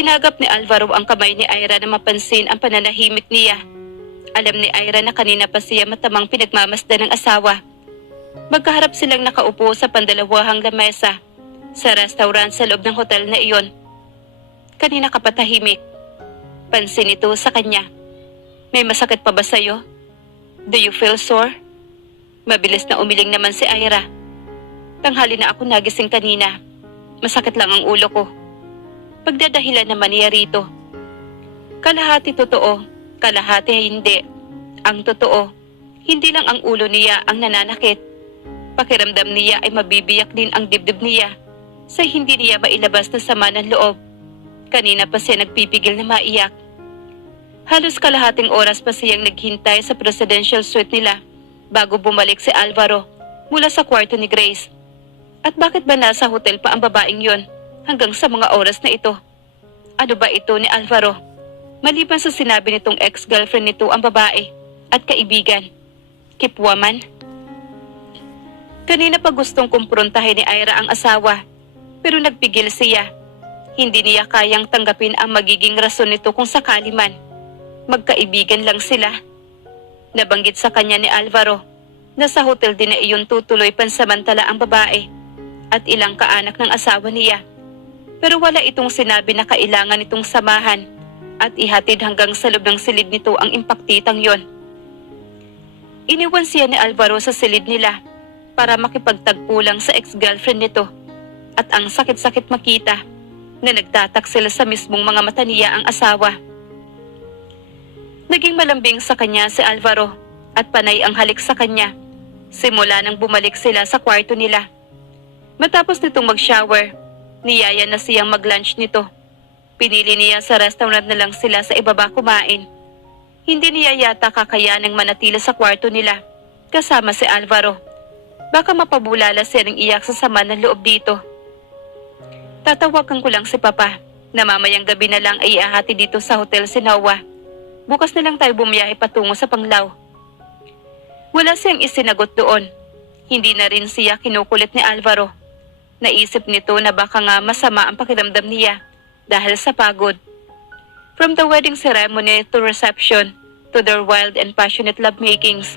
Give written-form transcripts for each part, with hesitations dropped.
Ginagap ni Alvaro ang kamay ni Ira na mapansin ang pananahimik niya. Alam ni Ira na kanina pa siya matamang pinagmamasdan ng asawa. Magkaharap silang nakaupo sa pandalawahang lamesa sa restaurant sa loob ng hotel na iyon. Kanina ka pa tahimik. Pansin ito sa kanya. May masakit pa ba sa'yo? Do you feel sore? Mabilis na umiling naman si Ira. Tanghali na ako nagising kanina. Masakit lang ang ulo ko. Pagdadahilan naman niya rito. Kalahati totoo, kalahati hindi. Ang totoo, hindi lang ang ulo niya ang nananakit. Pakiramdam niya ay mabibiyak din ang dibdib niya sa hindi niya mailabas na sama ng loob. Kanina pa siya nagpipigil na maiyak. Halos kalahating oras pa siyang naghintay sa presidential suite nila bago bumalik si Alvaro mula sa kwarto ni Grace. At bakit ba nasa hotel pa ang babaeng yon hanggang sa mga oras na ito? Ano ba ito ni Alvaro? Maliban sa sinabi nitong ex-girlfriend nito ang babae at kaibigan. Kipwaman? Kanina pa gustong kumprontahin ni Ira ang asawa, pero nagpigil siya. Hindi niya kayang tanggapin ang magiging rason nito kung sakali man. Magkaibigan lang sila. Nabanggit sa kanya ni Alvaro na sa hotel din na iyon tutuloy pansamantala ang babae at ilang kaanak ng asawa niya. Pero wala itong sinabi na kailangan itong samahan at ihatid hanggang sa loob ng silid nito ang impaktitang yon. Iniwan siya ni Alvaro sa silid nila para makipagtagpo lang sa ex-girlfriend nito at ang sakit-sakit makita na nagtataksil sa mismong mga mata niya ang asawa. Naging malambing sa kanya si Alvaro at panay ang halik sa kanya simula nang bumalik sila sa kwarto nila. Matapos nitong mag-shower, niyaya na siyang mag-lunch nito. Pinili niya sa restaurant na lang sila sa ibaba kumain. Hindi niya yata kakayanang manatili sa kwarto nila kasama si Alvaro. Baka mapabulala siya ng iyak sa sama ng loob dito. Tatawagan ko lang si Papa na mamayang gabi na lang ay iahati dito sa hotel si Noah. Bukas na lang tayo bumiyahe patungo sa Panglao. Wala siyang isinagot doon. Hindi na rin siya kinukulit ni Alvaro. Naisip nito na baka nga masama ang pakiramdam niya dahil sa pagod. From the wedding ceremony to reception to their wild and passionate lovemakings,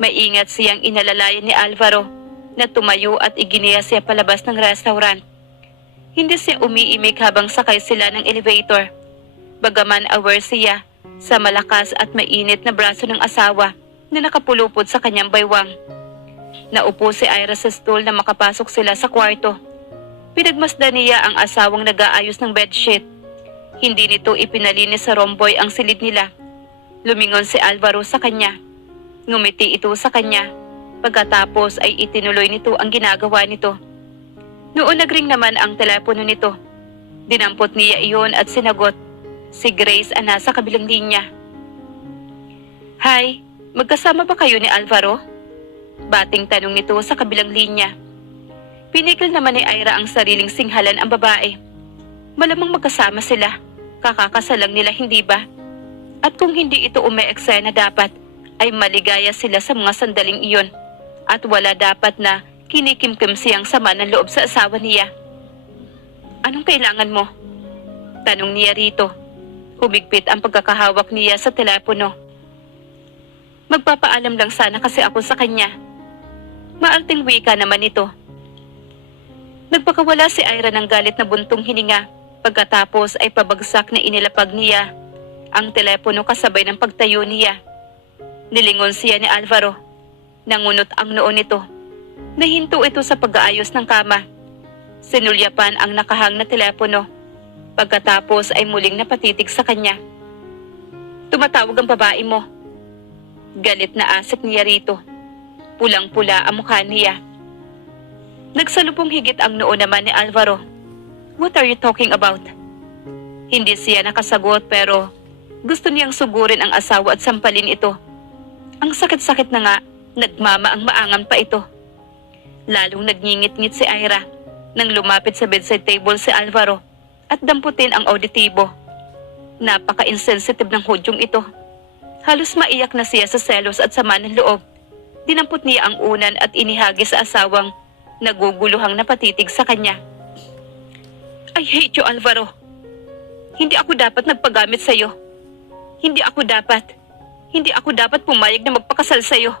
maingat siyang inalalayan ni Alvaro na tumayo at iginiya siya palabas ng restaurant. Hindi siya umiimik habang sakay sila ng elevator. Bagaman aware siya sa malakas at mainit na braso ng asawa na nakapulupod sa kanyang baywang. Naupo si Ira sa stool na makapasok sila sa kwarto. Pinagmasdan niya ang asawang nag-aayos ng bedsheet. Hindi nito ipinalinis sa romboy ang silid nila. Lumingon si Alvaro sa kanya. Ngumiti ito sa kanya. Pagkatapos ay itinuloy nito ang ginagawa nito. Noon nagring naman ang telepono nito. Dinampot niya iyon at sinagot. Si Grace ang nasa kabilang linya. Hi, magkasama ba kayo ni Alvaro? Bating tanong nito sa kabilang linya. Pinigil naman ni Ira ang sariling singhalan ang babae. Malamang magkasama sila. Kakakasal lang nila, hindi ba? At kung hindi ito umeeksena dapat, ay maligaya sila sa mga sandaling iyon. At wala dapat na kinikimkim siyang sama ng loob sa asawa niya. Anong kailangan mo? Tanong niya rito. Humigpit ang pagkakahawak niya sa telepono. Magpapaalam lang sana kasi ako sa kanya. Maalting wika naman ito. Nagpakawala si Ira ng galit na buntong hininga. Pagkatapos ay pabagsak na inilapag niya ang telepono kasabay ng pagtayo niya. Nilingon siya ni Alvaro. Nangunot ang noo nito. Nahinto ito sa pag-aayos ng kama. Sinulyapan ang nakahang na telepono. Pagkatapos ay muling napatitig sa kanya. Tumatawag ang babae mo. Galit na asik niya rito. Pulang-pula ang mukha niya. Nagsalubong higit ang noo naman ni Alvaro. What are you talking about? Hindi siya nakasagot pero gusto niyang sugurin ang asawa at sampalin ito. Ang sakit-sakit na nga, nagmama ang maangan pa ito. Lalong nagngingit-ngit si Ira nang lumapit sa bedside table si Alvaro at damputin ang auditibo. Napaka-insensitive ng hudyong ito. Halos maiyak na siya sa selos at sama ng loob. Dinampot niya ang unan at inihagis sa asawang naguguluhang napatitig sa kanya. I hate you, Alvaro. Hindi ako dapat nagpagamit sa'yo. Hindi ako dapat pumayag na magpakasal sa'yo.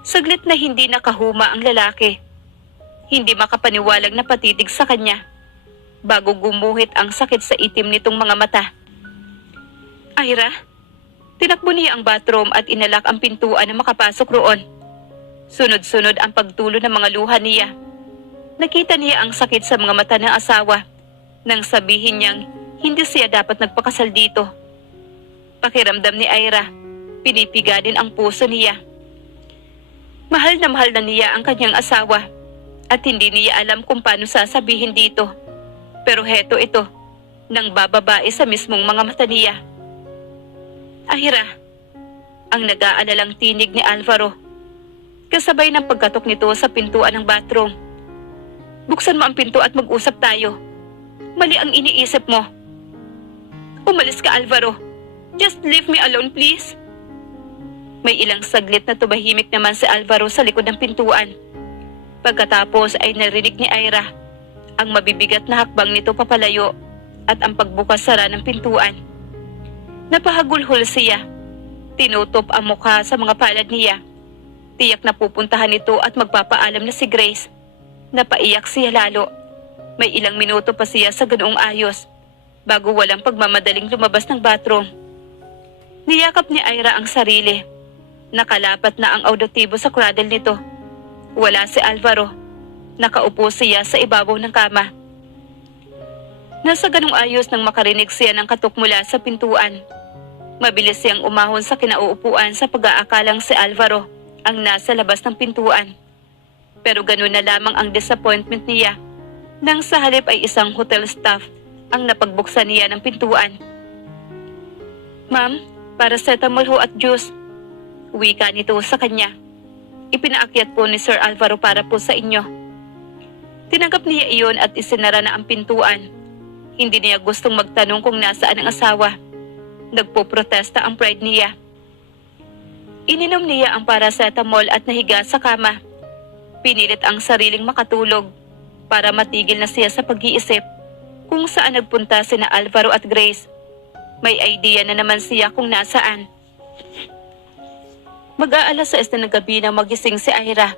Saglit na hindi nakahuma ang lalaki. Hindi makapaniwalag na patitig sa kanya bago gumuhit ang sakit sa itim nitong mga mata. Ira, tinakbo niya ang bathroom at inalak ang pintuan na makapasok roon. Sunod-sunod ang pagtulo ng mga luha niya. Nakita niya ang sakit sa mga mata ng asawa nang sabihin niyang hindi siya dapat nagpakasal dito. Pakiramdam ni Ira, pinipiga din ang puso niya. Mahal na niya ang kanyang asawa at hindi niya alam kung paano sasabihin dito. Pero heto ito, nang bababae sa mismong mga mata niya. Ira, ang nag-aalalang tinig ni Alvaro. Kasabay ng pagkatok nito sa pintuan ng bathroom. Buksan mo ang pinto at mag-usap tayo. Mali ang iniisip mo. Umalis ka, Alvaro. Just leave me alone, please. May ilang saglit na tumahimik naman si Alvaro sa likod ng pintuan. Pagkatapos ay narinig ni Ira ang mabibigat na hakbang nito papalayo at ang pagbukas-sara ng pintuan. Napahagulhol siya. Tinutop ang mukha sa mga palad niya. Tiyak na pupuntahan nito at magpapaalam na si Grace. Napaiyak siya lalo. May ilang minuto pa siya sa ganoong ayos bago walang pagmamadaling lumabas ng bathroom. Niyakap ni Ira ang sarili. Nakalapat na ang auditibo sa cradle nito. Wala si Alvaro. Nakaupo siya sa ibabaw ng kama. Nasa ganong ayos nang makarinig siya ng katok mula sa pintuan. Mabilis siyang umahon sa kinauupuan sa pag-aakalang si Alvaro ang nasa labas ng pintuan. Pero ganun na lamang ang disappointment niya nang sa halip ay isang hotel staff ang napagbuksan niya ng pintuan. Ma'am, paracetamol ho at juice. Wika nito sa kanya. Ipinaakyat po ni Sir Alvaro para po sa inyo. Tinanggap niya iyon at isinara na ang pintuan. Hindi niya gustong magtanong kung nasaan ang asawa. Nagpoprotesta ang pride niya. Ininom niya ang paracetamol at nahiga sa kama. Pinilit ang sariling makatulog para matigil na siya sa pag-iisip kung saan nagpunta sina Alvaro at Grace. May idea na naman siya kung nasaan. Mag-aalas 6 na ng gabi nang magising si Ira.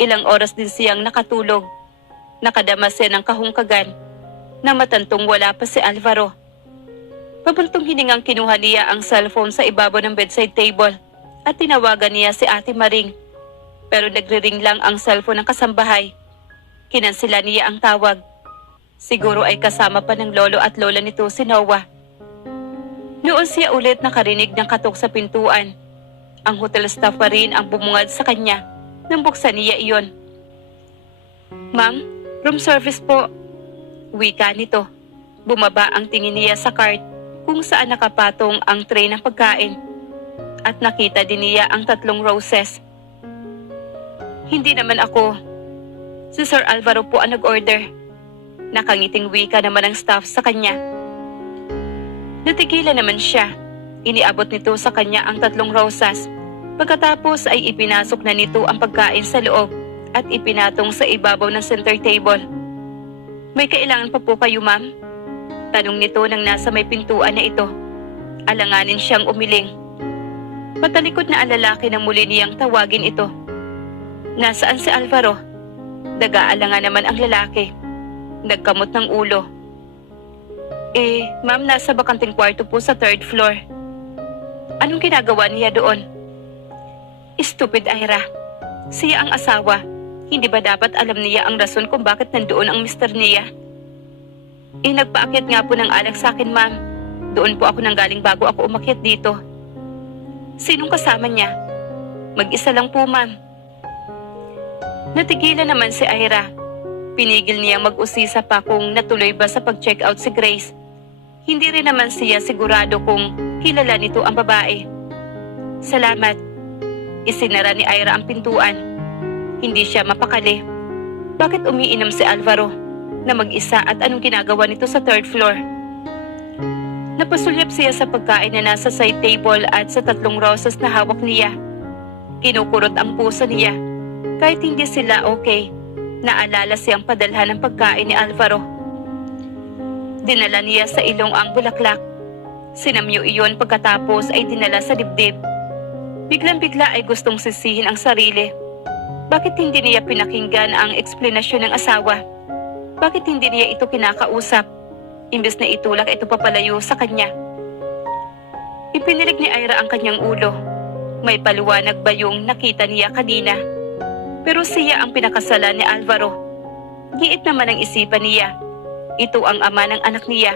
Ilang oras din siyang nakatulog. Nakadama siya ng kahungkagan na matantong wala pa si Alvaro. Pabuntong hiningang kinuha niya ang cellphone sa ibabaw ng bedside table at tinawagan niya si Ate Maring. Pero nagre-ring lang ang cellphone ng kasambahay. Kinansela niya ang tawag. Siguro ay kasama pa ng lolo at lola nito si Noah. Noon siya ulit nakarinig ng katok sa pintuan. Ang hotel staff pa rin ang bumungad sa kanya nang buksan niya iyon. Ma'am, room service po. Wika nito. Bumaba ang tingin niya sa cart kung saan nakapatong ang tray ng pagkain. At nakita din niya ang 3 roses. Hindi naman ako. Si Sir Alvaro po ang nag-order. Nakangiting wika naman ang staff sa kanya. Natigilan naman siya. Iniabot nito sa kanya ang 3 rosas. Pagkatapos ay ipinasok na nito ang pagkain sa loob at ipinatong sa ibabaw ng center table. May kailangan pa po kayo, ma'am? Tanong nito nang nasa may pintuan na ito. Alanganin siyang umiling. Matalikod na ang lalaki nang muli niyang tawagin ito. Nasaan si Alvaro? Nag-aalangan naman ang lalaki. Nagkamot ng ulo. Ma'am, nasa bakanting kwarto po sa 3rd floor. Anong ginagawa niya doon? Stupid Ira. Siya ang asawa. Hindi ba dapat alam niya ang rason kung bakit nandoon ang mister niya? Nagpaakyat nga po ng alak sa akin, ma'am. Doon po ako nanggaling bago ako umakyat dito. Sinong kasama niya? Mag-isa lang po, ma'am. Natigilan naman si Ira. Pinigil niya mag-usisa pa kung natuloy ba sa pag-check out si Grace. Hindi rin naman siya sigurado kung kilala nito ang babae. Salamat. Isinara ni Ira ang pintuan. Hindi siya mapakali. Bakit umiinom si Alvaro na mag-isa at anong ginagawa nito sa 3rd floor? Napasulyap siya sa pagkain na nasa side table at sa 3 roses na hawak niya. Kinukurot ang puso niya. Kahit hindi sila okay, naalala siyang padalhan ng pagkain ni Alvaro. Dinala niya sa ilong ang bulaklak. Sinamyo iyon pagkatapos ay dinala sa dibdib. Biglang-bigla ay gustong sisihin ang sarili. Bakit hindi niya pinakinggan ang eksplanasyon ng asawa? Bakit hindi niya ito kinakausap? Imbes na itulak ito papalayo sa kanya. Ipinilig ni Ira ang kanyang ulo. May paliwanag ba yung nakita niya kanina? Pero siya ang pinakasalan ni Alvaro. Giit naman ang isipan niya. Ito ang ama ng anak niya.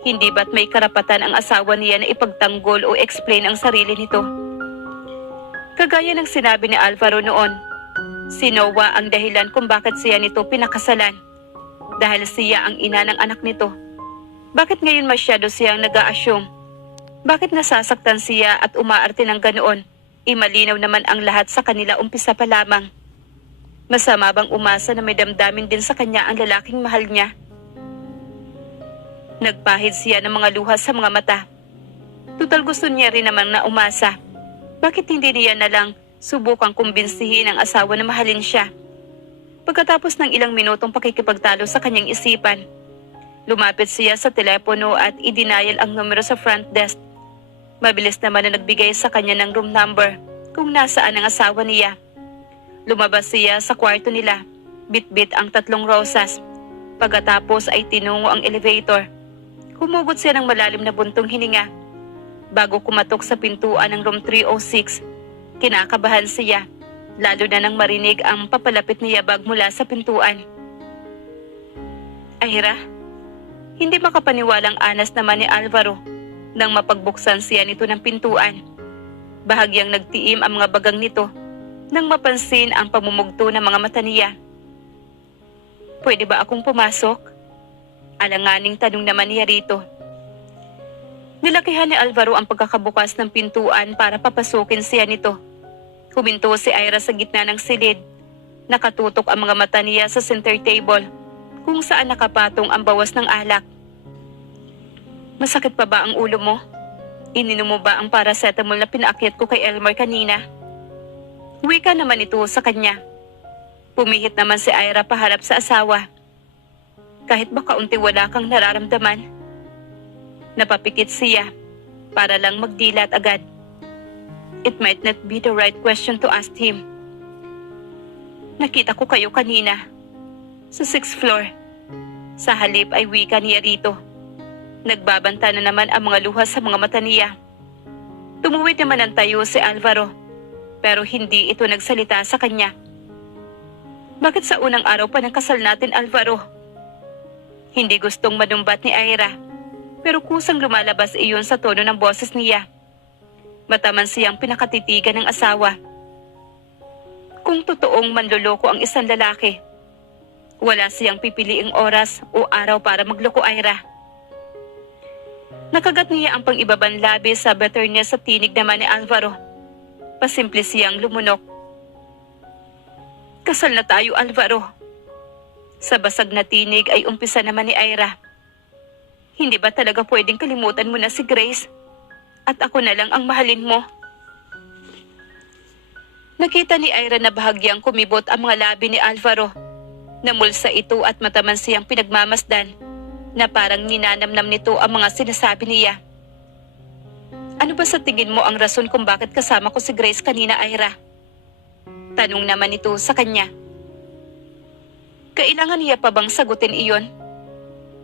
Hindi ba't may karapatan ang asawa niya na ipagtanggol o explain ang sarili nito? Kagaya ng sinabi ni Alvaro noon, si Noah ang dahilan kung bakit siya nito pinakasalan. Dahil siya ang ina ng anak nito. Bakit ngayon masyado siyang nag-a-assume? Bakit nasasaktan siya at umaarte ng ganoon? Imalinaw naman ang lahat sa kanila umpisa pa lamang. Masama bang umasa na may damdamin din sa kanya ang lalaking mahal niya? Nagpahid siya ng mga luha sa mga mata. Tutal gusto niya rin naman na umasa. Bakit hindi niya na lang subukang kumbinsihin ang asawa na mahalin siya? Pagkatapos ng ilang minutong pakikipagtalo sa kanyang isipan, lumapit siya sa telepono at i-denial ang numero sa front desk. Mabilis naman na nagbigay sa kanya ng room number kung nasaan ang asawa niya. Lumabas siya sa kwarto nila, bit-bit ang 3 rosas. Pagkatapos ay tinungo ang elevator. Humugot siya ng malalim na buntong hininga. Bago kumatok sa pintuan ng room 306, kinakabahan siya, lalo na nang marinig ang papalapit na yabag mula sa pintuan. Ira? Hindi makapaniwalang anas naman ni Alvaro nang mapagbuksan siya nito ng pintuan. Bahagyang nagtiim ang mga bagang nito nang mapansin ang pamumugto ng mga mata niya. Pwede ba akong pumasok? Alanganing tanong naman niya rito. Nilakihan ni Alvaro ang pagkakabukas ng pintuan para papasukin siya nito. Huminto si Ira sa gitna ng silid. Nakatutok ang mga mata niya sa center table kung saan nakapatong ang bawas ng alak. Masakit pa ba ang ulo mo? Ininom mo ba ang paracetamol na pinaakyat ko kay Elmer kanina? Wika naman ito sa kanya. Pumihit naman si Ira paharap sa asawa. Kahit ba kaunti wala kang nararamdaman? Napapikit siya para lang magdilat agad. It might not be the right question to ask him. Nakita ko kayo kanina sa 6th floor. Sa halip ay wika niya rito. Nagbabanta na naman ang mga luha sa mga mata niya. Tumuwid naman ang tayo si Alvaro, pero hindi ito nagsalita sa kanya. Bakit sa unang araw pa ng kasal natin, Alvaro? Hindi gustong manumbat ni Ira, pero kusang lumalabas iyon sa tono ng boses niya. Mataman siyang pinakatitigan ng asawa. Kung totoong manloloko ang isang lalaki, wala siyang pipiliing oras o araw para magloko, Ira. Nakagat niya ang pang-ibabang labi sa bitterness sa tinig naman ni Alvaro. Pasimple siyang lumunok. Kasal na tayo, Alvaro. Sa basag na tinig ay umpisa naman ni Ira. Hindi ba talaga pwedeng kalimutan mo na si Grace? At ako na lang ang mahalin mo? Nakita ni Ira na bahagyang kumibot ang mga labi ni Alvaro. Namulsa ito at mataman siyang pinagmamasdan na parang ninanamnam nito ang mga sinasabi niya. Ano ba sa tingin mo ang rason kung bakit kasama ko si Grace kanina, Ira? Tanong naman ito sa kanya. Kailangan niya pa bang sagutin iyon?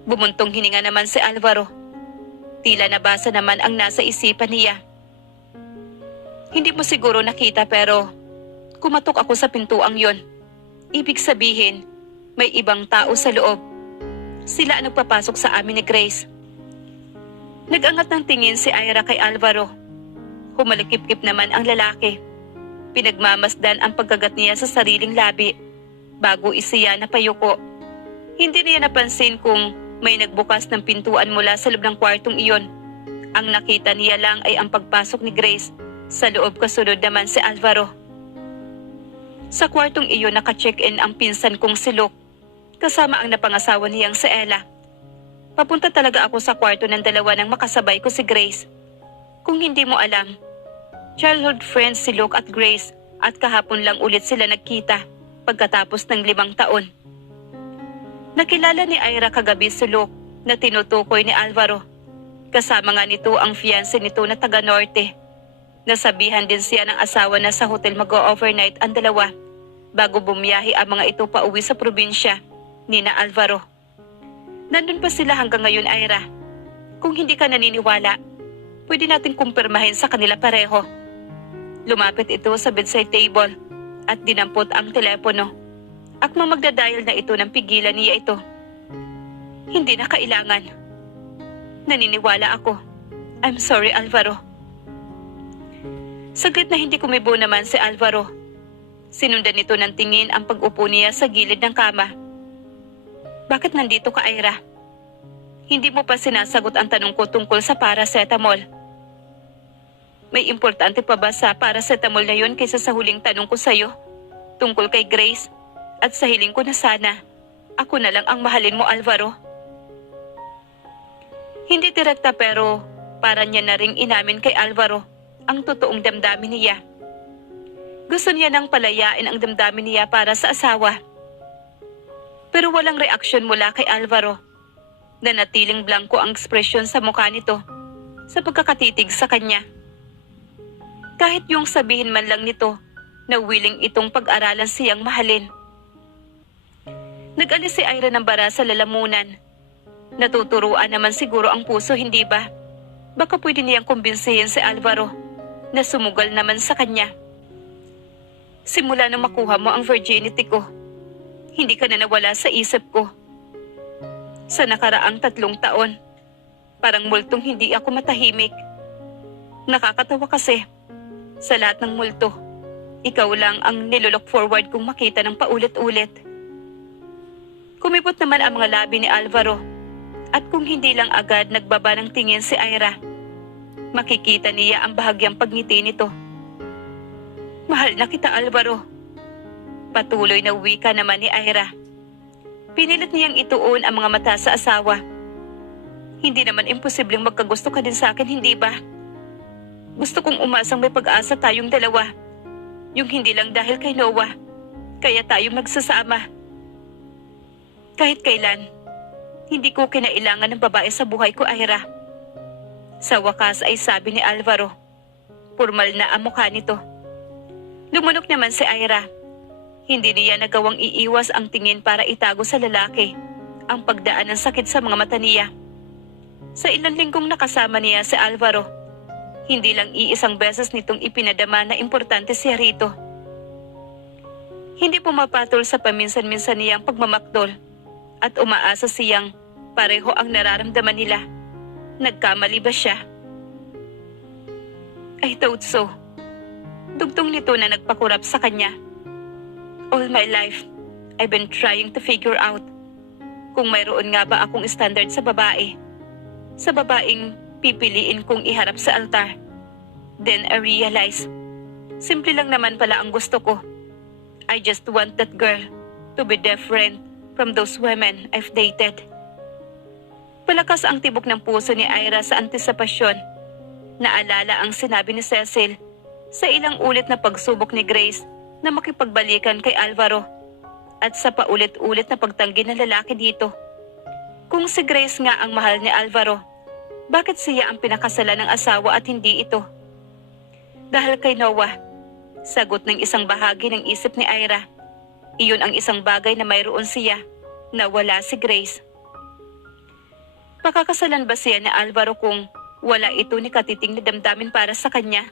Bumuntong hininga naman si Alvaro. Tila nabasa naman ang nasa isipan niya. Hindi mo siguro nakita pero kumatok ako sa pintuang yon. Ibig sabihin, may ibang tao sa loob. Sila ang nagpapasok sa amin ni Grace. Nag-angat ng tingin si Ira kay Alvaro. Humalikip-kip naman ang lalaki. Pinagmamasdan ang pagkagat niya sa sariling labi bago isiya napayuko. Hindi niya napansin kung may nagbukas ng pintuan mula sa loob ng kwartong iyon. Ang nakita niya lang ay ang pagpasok ni Grace. Sa loob kasunod naman si Alvaro. Sa kwartong iyon naka-check-in ang pinsan kong si Luke, kasama ang napangasawa niyang si Ella. Papunta talaga ako sa kwarto ng dalawa nang makasabay ko si Grace. Kung hindi mo alam, childhood friends si Luke at Grace at kahapon lang ulit sila nagkita pagkatapos ng 5 taon. Nakilala ni Ira kagabi si Luke na tinutukoy ni Alvaro. Kasama nga nito ang fiancé nito na taga Norte. Nasabihan din siya ng asawa na sa hotel mag-overnight ang dalawa bago bumiyahe ang mga ito pa uwi sa probinsya ni na Alvaro. Nandun pa sila hanggang ngayon, Ira. Kung hindi ka naniniwala, pwede natin kumpirmahin sa kanila pareho. Lumapit ito sa bedside table at dinampot ang telepono. Akma magdadial na ito ng pigilan niya ito. Hindi na kailangan. Naniniwala ako. I'm sorry, Alvaro. Saglit na hindi kumibo naman si Alvaro. Sinundan nito ng tingin ang pag-upo niya sa gilid ng kama. Bakit nandito ka, Ira? Hindi mo pa sinasagot ang tanong ko tungkol sa paracetamol. May importante pa ba sa paracetamol na yun kaysa sa huling tanong ko sa'yo tungkol kay Grace? At sa hiling ko na sana, ako na lang ang mahalin mo, Alvaro. Hindi direkta pero para niya na ring inamin kay Alvaro ang totoong damdamin niya. Gusto niya nang palayain ang damdamin niya para sa asawa. Pero walang reaksyon mula kay Alvaro. Nanatiling blanko ang ekspresyon sa mukha nito sa pagkakatitig sa kanya. Kahit yung sabihin man lang nito na willing itong pag-aralan siyang mahalin. Nag-alis si Ira ng bara sa lalamunan. Natuturuan naman siguro ang puso, hindi ba? Baka pwede niyang kumbinsihin si Alvaro na sumugal naman sa kanya. Simula nang makuha mo ang virginity ko, hindi ka na nawala sa isip ko. Sa nakaraang 3 taon, parang multong hindi ako matahimik. Nakakatawa kasi, sa lahat ng multo, ikaw lang ang nilolook forward kong makita ng paulit-ulit. Kumipot naman ang mga labi ni Alvaro at kung hindi lang agad nagbaba ng tingin si Ira, makikita niya ang bahagyang pagngiti nito. Mahal na kita, Alvaro. Patuloy na wika naman ni Ira. Pinilit niyang ituon ang mga mata sa asawa. Hindi naman imposibleng magkagusto ka din sa akin, hindi ba? Gusto kong umasang may pag-asa tayong dalawa. Yung hindi lang dahil kay Noah, kaya tayo magsasama. Kahit kailan, hindi ko kinailangan ng babae sa buhay ko, Ira. Sa wakas ay sabi ni Alvaro. Formal na ang mukha nito. Lumunok naman si Ira. Hindi niya nagawang iiwas ang tingin para itago sa lalaki ang pagdaan ng sakit sa mga mata niya. Sa ilang linggong nakasama niya si Alvaro, hindi lang iisang beses nitong ipinadama na importante siya rito. Hindi pumapatol sa paminsan-minsan niyang pagmamakdol at umaasa siyang pareho ang nararamdaman nila. Nagkamali ba siya? I thought so. Dugtong nito na nagpakurap sa kanya. All my life, I've been trying to figure out kung mayroon nga ba akong standard sa babae. Sa babaeng pipiliin kong iharap sa altar. Then I realized, simple lang naman pala ang gusto ko. I just want that girl to be different from those women I've dated. Palakas ang tibok ng puso ni Ira sa antisipasyon. Naalala ang sinabi ni Cecil sa ilang ulit na pagsubok ni Grace na makipagbalikan kay Alvaro at sa paulit-ulit na pagtanggi ng lalaki dito. Kung si Grace nga ang mahal ni Alvaro, bakit siya ang pinakasalan ng asawa at hindi ito? Dahil kay Noah, sagot ng isang bahagi ng isip ni Ira. Iyon ang isang bagay na mayroon siya na wala si Grace. Pakakasalan ba siya ni Alvaro kung wala ito ni katiting na damdamin para sa kanya?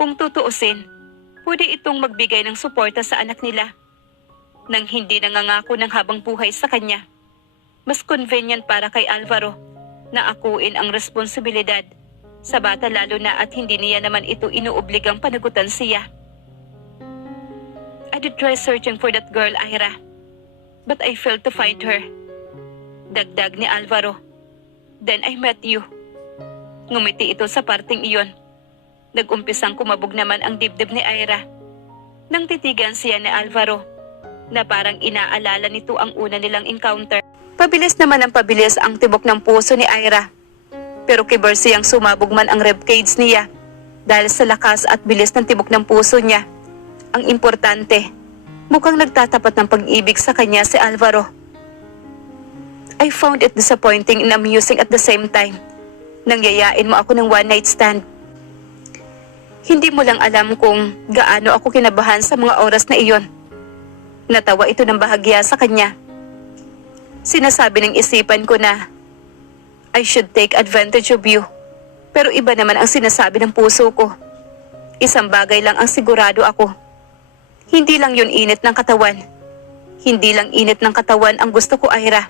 Kung tutuusin, pwede itong magbigay ng suporta sa anak nila nang hindi nangangako ng habang buhay sa kanya. Mas convenient para kay Alvaro na akuin ang responsibilidad sa bata lalo na at hindi niya naman ito inuobligang panagutan siya. I did try searching for that girl, Ira, but I failed to find her. Dagdag ni Alvaro. Then I met you. Ngumiti ito sa parting iyon. Nag-umpisang kumabog naman ang dibdib ni Ira. Nang titigan siya ni Alvaro, na parang inaalala nito ang una nilang encounter. Pabilis naman ang pabilis ang tibok ng puso ni Ira. Pero kibar siyang sumabog man ang ribcage niya dahil sa lakas at bilis ng tibok ng puso niya. Ang importante, mukhang nagtatapat ng pag-ibig sa kanya si Alvaro. I found it disappointing and amusing at the same time. Nangyayain mo ako ng one-night stand. Hindi mo lang alam kung gaano ako kinabahan sa mga oras na iyon. Natawa ito ng bahagya sa kanya. Sinasabi ng isipan ko na I should take advantage of you. Pero iba naman ang sinasabi ng puso ko. Isang bagay lang ang sigurado ako. Hindi lang yun init ng katawan. Hindi lang init ng katawan ang gusto ko, Ira.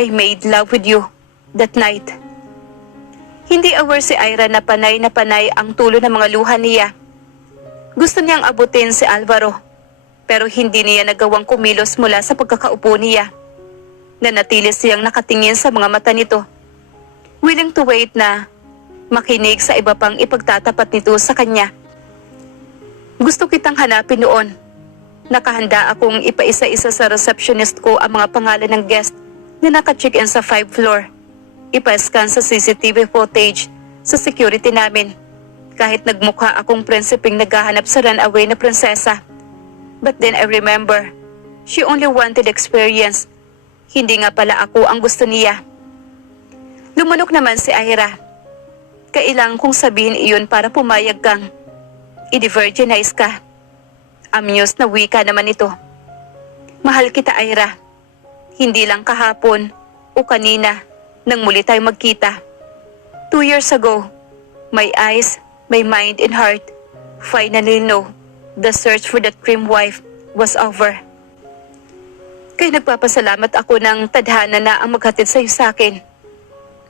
I made love with you that night. Hindi aware si Ira na panay ang tulo ng mga luha niya. Gusto niyang abutin si Alvaro, pero hindi niya nagawang kumilos mula sa pagkakaupo niya. Nanatili siyang nakatingin sa mga mata nito, willing to wait na makinig sa iba pang ipagtatapat nito sa kanya. Gusto kitang hanapin noon. Nakahanda akong ipaisa-isa sa receptionist ko ang mga pangalan ng guest na naka-check-in sa 5th floor. Ipa-scan sa CCTV footage sa security namin. Kahit nagmukha akong prinsipeng naghahanap sa runaway na prinsesa. But then I remember, she only wanted experience. Hindi nga pala ako ang gusto niya. Lumunok naman si Ira. Kailangan kong sabihin iyon para pumayag kang i-virginize ka. Amused na wika naman ito. Mahal kita, Ira. Hindi lang kahapon o kanina nang muli tayo magkita. 2 years ago, my eyes, my mind and heart finally know the search for that dream wife was over. Kaya nagpapasalamat ako ng tadhana na ang maghatid sa'yo sa akin.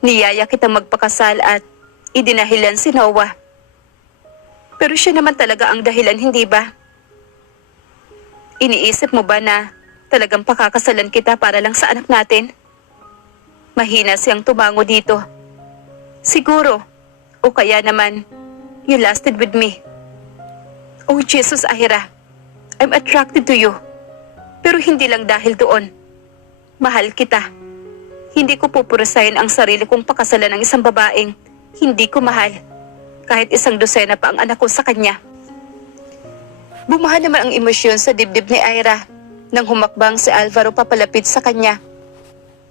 Niyaya kitang magpakasal at idinahilan si Noah. Pero siya naman talaga ang dahilan, hindi ba? Iniisip mo ba na talagang pakakasalan kita para lang sa anak natin? Mahina siyang tumango dito. Siguro, o kaya naman, you lasted with me. Oh Jesus, Ira, I'm attracted to you. Pero hindi lang dahil doon. Mahal kita. Hindi ko pupurasahin ang sarili kong pakasalan ng isang babaeng hindi ko mahal. Kahit 1 dosena pa ang anak ko sa kanya. Bumaha naman ang emosyon sa dibdib ni Ira nang humakbang si Alvaro papalapit sa kanya.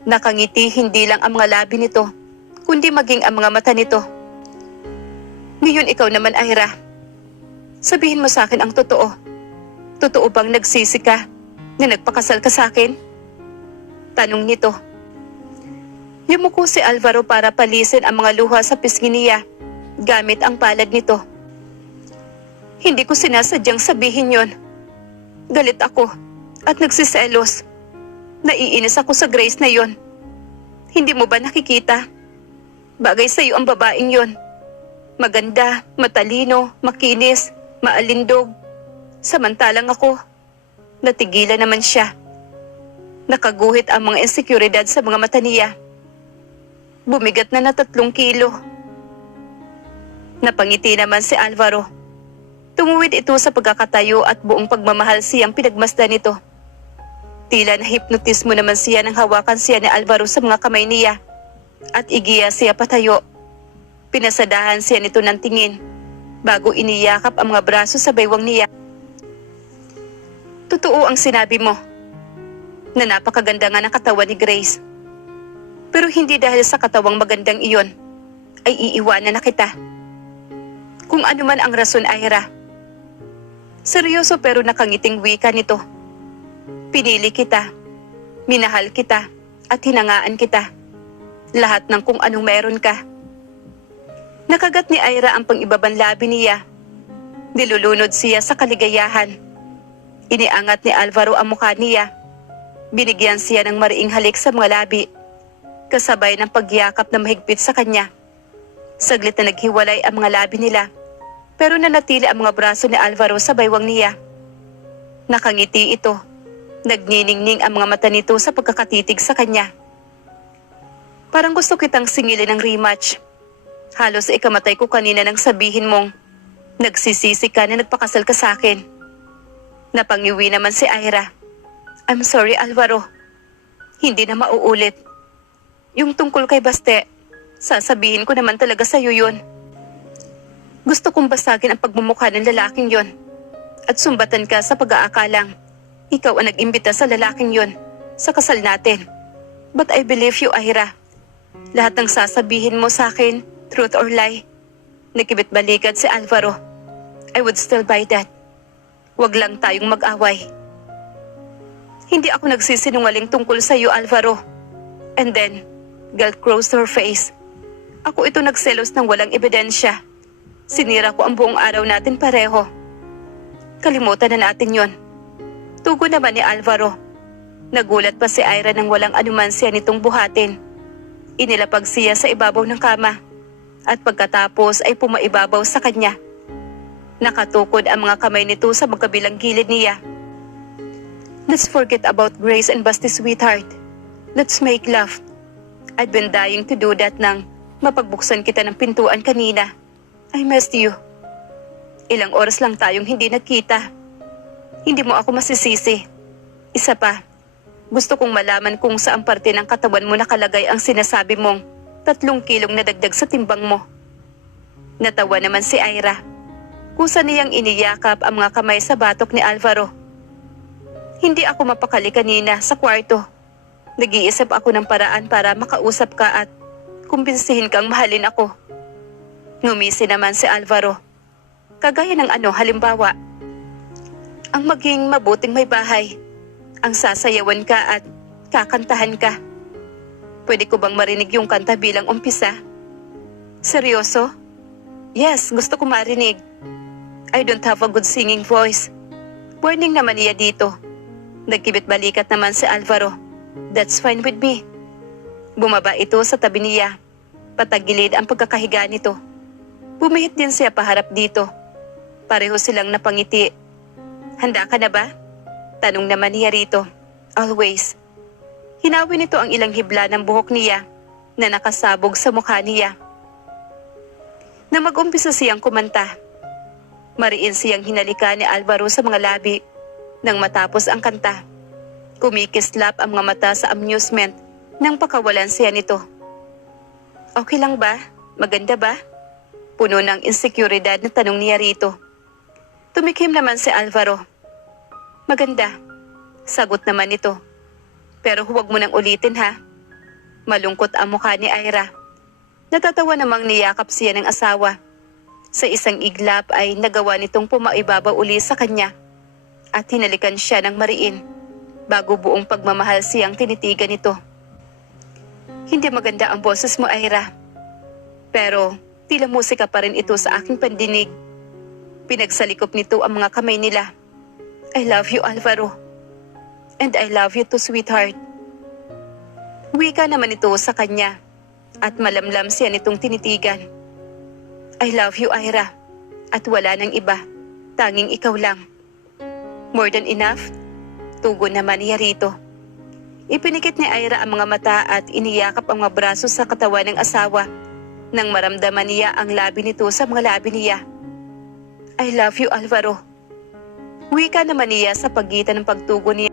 Nakangiti hindi lang ang mga labi nito, kundi maging ang mga mata nito. Ngayon ikaw naman, Ira. Sabihin mo sa akin ang totoo. Totoo bang nagsisi ka na nagpakasal ka sa akin? Tanong nito. Yumuko si Alvaro para palisin ang mga luha sa pisngi niya gamit ang palad nito. Hindi ko sinasadyang sabihin yon. Galit ako at nagsiselos. Naiinis ako sa Grace na yon. Hindi mo ba nakikita? Bagay sa iyo ang babaeng yon. Maganda, matalino, makinis, maalindog. Samantalang ako, natigilan naman siya. Nakaguhit ang mga insekuridad sa mga mata niya. Bumigat na 3 kilo. Napangiti naman si Alvaro. Tumuwid ito sa pagkakatayo at buong pagmamahal siyang pinagmasdan nito. Tila na-hypnotismo naman siya nang hawakan siya ni Alvaro sa mga kamay niya at igiya siya patayo. Pinasadahan siya nito ng tingin bago iniyakap ang mga braso sa baywang niya. Totoo ang sinabi mo na napakaganda nga ng katawan ni Grace. Pero hindi dahil sa katawang magandang iyon ay iiwanan na kita. Kung ano man ang rason, Ira. Seryoso pero nakangiting wika nito. Pinili kita, minahal kita, at hinangaan kita. Lahat ng kung anong meron ka. Nakagat ni Ira ang pang-ibabang labi niya. Nilulunod siya sa kaligayahan. Iniangat ni Alvaro ang mukha niya. Binigyan siya ng mariing halik sa mga labi. Kasabay ng pagyakap na mahigpit sa kanya. Saglit na naghiwalay ang mga labi nila. Pero nanatili ang mga braso ni Alvaro sa baywang niya. Nakangiti ito. Nagniningning ang mga mata nito sa pagkakatitig sa kanya. Parang gusto kitang singilin ng rematch. Halos ikamatay ko kanina nang sabihin mong nagsisisi ka na nagpakasal ka sa akin. Napangiwi naman si Ira. I'm sorry, Alvaro. Hindi na mauulit. Yung tungkol kay Baste, sasabihin ko naman talaga sa'yo yun. Gusto kong basagin ang pagmumukha ng lalaking yon at sumbatan ka sa pag-aakalang ikaw ang nag-imbita sa lalaking yon sa kasal natin. But I believe you, Ira. Lahat ng sasabihin mo sa akin, truth or lie. Nakibit balikat si Alvaro. I would still buy that. Wag lang tayong mag-away. Hindi ako nagsisinungaling tungkol sa iyo, Alvaro. And then, guilt crossed her face. Ako ito nagselos ng walang ebidensya. Sinira ko ang buong araw natin pareho. Kalimutan na natin yon. Tugon naman ni Alvaro. Nagulat pa si Ira nang walang anuman siya nitong buhatin. Inilapag siya sa ibabaw ng kama. At pagkatapos ay pumaibabaw sa kanya. Nakatukod ang mga kamay nito sa magkabilang gilid niya. Let's forget about Grace and Basti, sweetheart. Let's make love. I've been dying to do that nang mapagbuksan kita ng pintuan kanina. I missed you. Ilang oras lang tayong hindi nagkita. Hindi mo ako masisisi. Isa pa, gusto kong malaman kung saang parte ng katawan mo nakalagay ang sinasabi mong 3 kilong nadagdag sa timbang mo. Natawa naman si Ira. Kusa niyang iniyakap ang mga kamay sa batok ni Alvaro. Hindi ako mapakali kanina sa kwarto. Nag-iisip ako ng paraan para makausap ka at kumbinsihin kang mahalin ako. Ngumisi naman si Alvaro. Kagaya ng halimbawa, ang maging mabuting may bahay, ang sasayawan ka at kakantahan ka. Pwede ko bang marinig yung kanta bilang umpisa? Seryoso? Yes, gusto ko marinig. I don't have a good singing voice. Warning naman niya dito. Nagkibit balikat naman si Alvaro. That's fine with me. Bumaba ito sa tabi niya. Patagilid ang pagkakahiga nito. Bumihit din siya paharap dito. Pareho silang napangiti. Handa ka na ba? Tanong naman niya rito. Always. Hinawi nito ang ilang hibla ng buhok niya na nakasabog sa mukha niya. Na mag-umpisa siyang kumanta. Mariin siyang hinalika ni Alvaro sa mga labi. Nang matapos ang kanta, kumikislap ang mga mata sa amusement nang pakawalan siya nito. Okay lang ba? Maganda ba? Puno ng insekuridad na tanong niya rito. Tumikim naman si Alvaro. Maganda. Sagot naman ito. Pero huwag mo nang ulitin ha. Malungkot ang mukha ni Ira. Natatawa namang niyakap siya ng asawa. Sa isang iglap ay nagawa nitong pumaibabaw uli sa kanya. At hinalikan siya ng mariin bago buong pagmamahal siyang tinitigan nito. Hindi maganda ang boses mo, Ira. Pero tila musika pa rin ito sa aking pandinig. Pinagsalikop nito ang mga kamay nila. I love you, Alvaro. And I love you too, sweetheart. Wika naman ito sa kanya at malamlam siya nitong tinitigan. I love you, Ira. At wala nang iba. Tanging ikaw lang. More than enough? Tugon naman niya rito. Ipinikit ni Ira ang mga mata at iniyakap ang mga braso sa katawan ng asawa nang maramdaman niya ang labi nito sa mga labi niya. I love you, Alvaro. Wika naman niya sa pagitan ng pagtugon niya